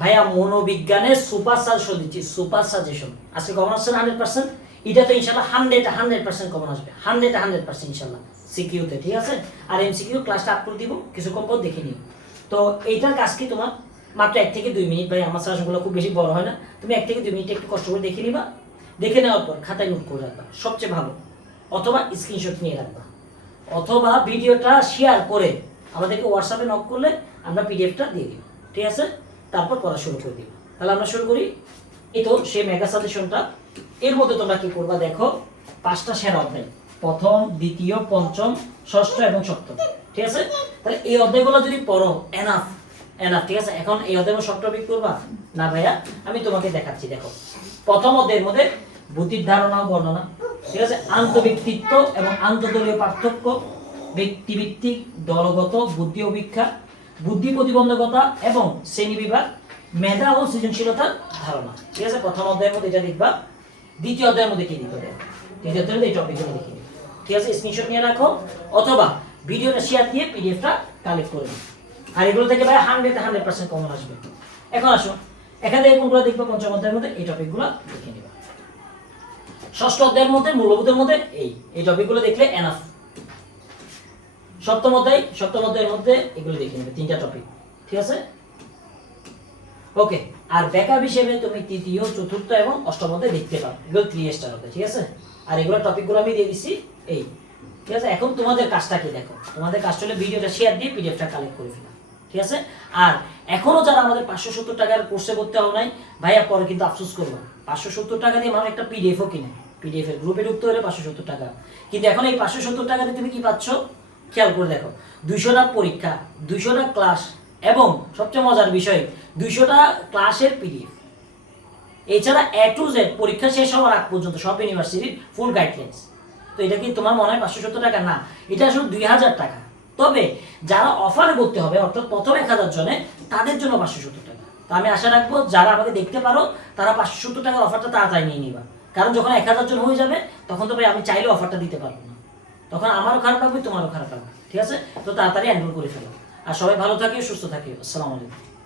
ভাইয়া মনোবিজ্ঞানের super suggestion দিচ্ছি, super suggestion. আজকে কমন আসছে 100%, এটা তো ইনশাল্লাহ 100% কমন আসবে, 100% ইনশাল্লাহ সিকিউতে, ঠিক আছে। আর এমসিকিউ ক্লাসটা আপ করে দিব, কিছুক্ষণ পর দেখে নিও। তো এইটার কাজ কি তোমার মাত্র 1 থেকে 2 মিনিট, ভাই আমার সাজেশনগুলো খুব বেশি বড় হয় না, তুমি 1 থেকে 2 মিনিট একটু কষ্ট করে দেখে নিবা, দেখে নেওয়ার পর খাতায় নোট করে রাখবা সবচেয়ে ভালো, অথবা স্ক্রিনশট নিয়ে রাখবা, অথবা ভিডিওটা শেয়ার করে আমাদেরকে হোয়াটসঅ্যাপে নক করলে আমরা পিডিএফটা দিয়ে দিব, ঠিক আছে। তারপর পড়া শুরু করে দিব। তাহলে আমরা শুরু করি। এই তো সেই মেগা সাজেশনটা। এর মধ্যে তোমরা কি করবা দেখো, 5টা সেরা অধ্যায়, প্রথম, দ্বিতীয়, পঞ্চম, ষষ্ঠ এবং সপ্তম, ঠিক আছে। তাহলে এই অধ্যায়গুলো যদি পড়ো এনাফ, ঠিক আছে। এখন এই অধ্যায়ের শর্ট টপিক করবা না ভাইয়া, আমি তোমাকে দেখাচ্ছি। দেখো প্রথম অধ্যায়ের মধ্যে বুদ্ধির ধারণা ও বর্ণনা, ঠিক আছে, আন্তঃব্যক্তিত্ব এবং আন্তঃদলীয় পার্থক্য, ব্যক্তিভিত্তিক দলগত বুদ্ধি অভিক্ষা, বুদ্ধি প্রতিবন্ধকতা এবং শ্রেণী বিভাগ, মেধা ও সৃজনশীলতার ধারণা, ঠিক আছে। প্রথম অধ্যায়ের মধ্যে এটা দেখবা। দ্বিতীয় অধ্যায়ের মধ্যে কি দিতে হবে, দ্বিতীয় অধ্যায়ের এই টপিকগুলো দেখে নিবে, ঠিক আছে। স্ক্রিনশট নিয়ে রাখো, অথবা ভিডিওটা শেয়ার দিয়ে পিডিএফটা কালেক্ট করে নিও। আর এগুলো থেকে ভাই 100% কমন আসবে। এখন আসো, এখান থেকে কোনগুলো দেখবো, পঞ্চম অধ্যায়ের মধ্যে এই টপিকগুলো দেখে নিবা। ষষ্ঠ অধ্যায়ের মধ্যে মূলভূতের মধ্যে এই টপিকগুলো দেখলে এনাফ। সপ্তম অধ্যায়ের মধ্যে এগুলো দেখে নেবে, 3টা টপিক, ঠিক আছে। ওকে। আর ব্যাকআপ হিসেবে তুমি তৃতীয়, চতুর্থ এবং অষ্টম অধ্যায় দেখতে পারো, এগুলো 3 স্টার অধ্যায়, ঠিক আছে। আর এগুলো টপিকগুলো আমি দিয়ে দিচ্ছি এই, ঠিক আছে। এখন তোমাদের কাজটা কি দেখো, তোমাদের কাজটা হলো ভিডিওটা শেয়ার দিয়ে পিডিএফটা কালেক্ট করে ফেলা, ঠিক আছে। আর এখনো যারা আমাদের 570 টাকার কোর্সে করতে হবে নাই ভাইয়া, পরে কিন্তু আফসোস করবো, 570 টাকা দিয়ে মানুষ একটা পিডিএফও কিনে, পিডিএফ এর গ্রুপে ঢুকতে হলে 570 টাকা, কিন্তু এখন এই 570 টাকা দিয়ে তুমি কি পাচ্ছ খেয়াল করে দেখো, 200টা পরীক্ষা, 200টা ক্লাস এবং সবচেয়ে মজার বিষয় 200টা ক্লাসের পিডিএফ, এছাড়া A to Z পরীক্ষা শেষ হওয়ার আগ পর্যন্ত সব ইউনিভার্সিটির ফুল গাইডলাইন্স। তো এটা কি তোমার মনে হয় 570 টাকা? না, এটা আসলে 2000 টাকা। তবে যারা অফারে করতে হবে, অর্থাৎ প্রথম 1000 জনে, তাদের জন্য 570 টাকা। তো আমি আশা রাখবো যারা আমাকে দেখতে পারো তারা 570 টাকার অফারটা তাড়াতাড়ি নিয়ে নিবা, কারণ যখন 1000 জন হয়ে যাবে তখন তো ভাই আমি চাইলে অফারটা দিতে পারবো না, তখন আমারও খারাপ লাগবে, তোমারও খারাপ লাগবে, ঠিক আছে। তো তাড়াতাড়ি এনরোল করে ফেলো। আর সবাই ভালো থাকে, সুস্থ থাকে। আসসালামু আলাইকুম।